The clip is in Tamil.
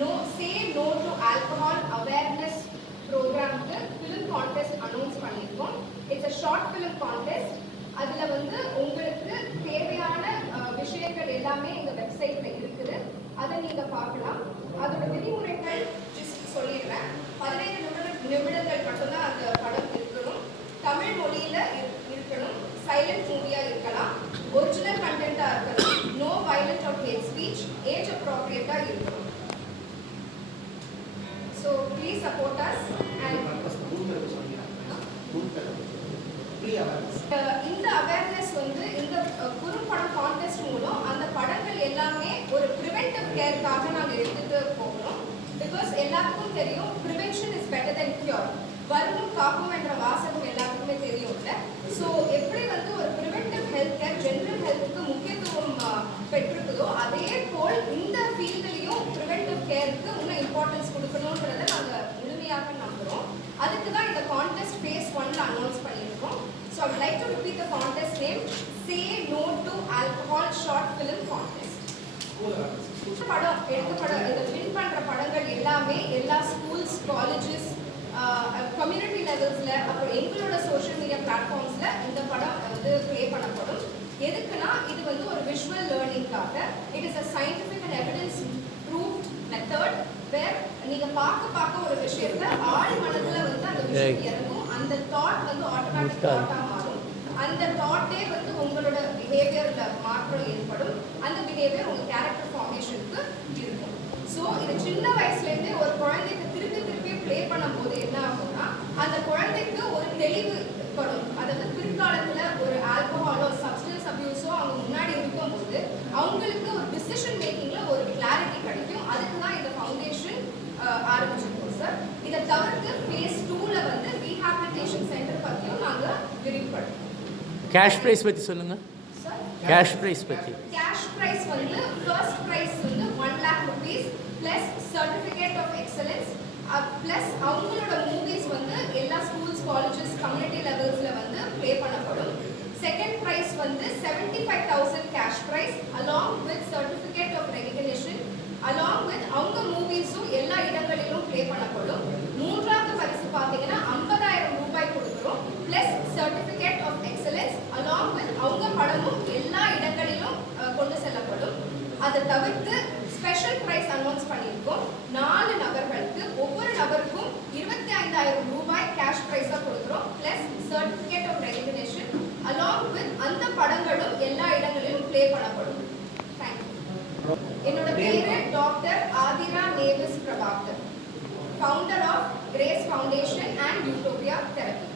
no say no to alcohol awareness ப்ரோக்ராமுக்கு ஃபிலிம் கான்டெஸ்ட் அனௌன்ஸ் பண்ணியிருக்கோம். It's a short film contest. அதில் வந்து உங்களுக்கு தேவையான விஷயங்கள் எல்லாமே எங்கள் வெப்சைட்டில் இருக்குது. அதை நீங்கள் பார்க்கலாம். அதோட விதிமுறைகள் சொல்லிடுறேன். 15 நிமிடங்கள் மட்டும்தான் அந்த படம் இருக்கணும். தமிழ் மொழியில் இருக்கணும். சைலண்ட் மூவியாக இருக்கலாம். ஒரிஜினல் கண்டென்ட்டாக இருக்கணும். No violent or hate speech. Age அப்ராப்ரியேட்டாக இருக்கணும். So please support us and இந்த அவேர்னஸ் வந்து இந்த குறும்படம் கான்டெஸ்ட் மூலம் அந்த படங்கள் எல்லாமே ஒரு ப்ரிவென்டிவ் கேருக்காக நாங்கள் எடுத்துட்டு போகணும். பிகாஸ் எல்லாருக்கும் தெரியும் prevention is better then cure. வருமுன் காக்கும் என்ற வாசகம் எல்லாருக்குமே தெரியும்ல. ஸோ எப்படி வந்து ஒரு ப்ரிவென்டிவ் ஹெல்த் கேர் ஜென்ரல் ஹெல்த்துக்கு முக்கியத்துவம் பெற்றிருக்குதோ அதே போல் இந்த ஃபீல்டுலையும் ப்ரிவென்டிவ் கேருக்கு இன்னும் இம்பார்ட்டன்ஸ் கொடுக்கணுன்றதை நாங்கள் முழுமையாக நம்புகிறோம். அதுக்கு தான் இந்த கான்டெஸ்ட் ஃபேஸ் 1ல அனௌன்ஸ் பண்ணியிருக்கோம். So I would like to repeat the contest name, say no to alcohol short film contest. படம் எடுக்கப்பட இதை வின் பண்ணுற படங்கள் எல்லாமே எல்லா ஸ்கூல்ஸ், காலேஜஸ், கம்யூனிட்டி லெவல்ஸில், அப்புறம் எங்களோட சோஷியல் மீடியா பிளாட்ஃபார்ம்ஸில் இந்த படம் வந்து ப்ளே பண்ணப்படும். எதுக்குன்னா இது வந்து ஒரு விஷுவல் லேர்னிங்காக. It is a scientific and evidence proved method where நீங்கள் பார்க்க ஒரு விஷயத்தை ஆழ் மனதில் வந்து அந்த விஷயம் இறங்கும். அந்த தாட் வந்து ஆட்டோமேட்டிக் தாட்டாக மாறும். அந்த தாட்டே வந்து உங்களோட பிஹேவியரில் மாற்றம் ஏற்படும். அந்த பிஹேவியர் உங்கள் கேரக்டர் ஃபார்மேஷனுக்கு இருக்கும். ஸோ இது சின்ன வயசுலேருந்தே ஒரு குழந்தைக்கு திருப்பி ப்ளே பண்ணும்போது என்ன ஆகும்னா அந்த குழந்தைக்கு ஒரு தெளிவு படும். அதாவது பிற்காலத்தில் ஒரு ஆல்கஹாலோ சப்ஸ்டன்ஸ் அபியூஸோ அவங்க முன்னாடி இருக்கும்போது அவங்களுக்கு ஒரு டிசிஷன் மேக்கிங்கில் ஒரு கிளாரிட்டி கிடைக்கும். அதுக்கு தான் இந்த ஃபவுண்டேஷன் ஆரம்பிச்சிருக்கோம் சார். இதை தவிர்த்து ஃபேஸ் 2ல வந்து ரீஹாபிலிட்டேஷன் சென்டர் பற்றியும் நாங்கள் விரிவுபடுத்தோம். கேஷ் ப்ரைஸ் பற்றி சொல்லுங்கள் சார். கேஷ் ப்ரைஸ் பற்றி. கேஷ் ப்ரைஸ் வந்து ஃபர்ஸ்ட் ப்ரைஸ் வந்து 1 lakh rupees plus certificate of excellence plus அவங்களோட மூவிஸ் வந்து எல்லா ஸ்கூல்ஸ், காலேஜஸ், கம்யூனிட்டி லெவல்ஸில் வந்து ப்ளே பண்ணப்படும். செகண்ட் ப்ரைஸ் வந்து 75,000 cash prize along with certificate of recognition along with அவங்க மூவிஸும் எல்லா இடங்களிலும் ப்ளே பண்ணப்படும். மூன்றாவது பரிசு பார்த்தீங்கன்னா 50,000 ரூபாய் கொடுக்குறோம் plus certificate of excellence along with அவங்க படமும் எல்லா இடங்களிலும் கொண்டு செல்லப்படும். அதை தவிர்த்து ஸ்பெஷல் ப்ரைஸ் அனௌன்ஸ் பண்ணியிருக்கோம். 4 நபர்களுக்கு ஒவ்வொரு நபருக்கும் 25,000 ரூபாய் கேஷ் ப்ரைஸாக கொடுக்குறோம் plus certificate of recognition along with அந்த படங்களும் எல்லா இடங்களிலும் ப்ளே பண்ணப்படும். தேங்க்யூ. என்னோட பேரு doctor Aathira Nevis Prabhakar, founder of Grace Foundation and Utopia therapy.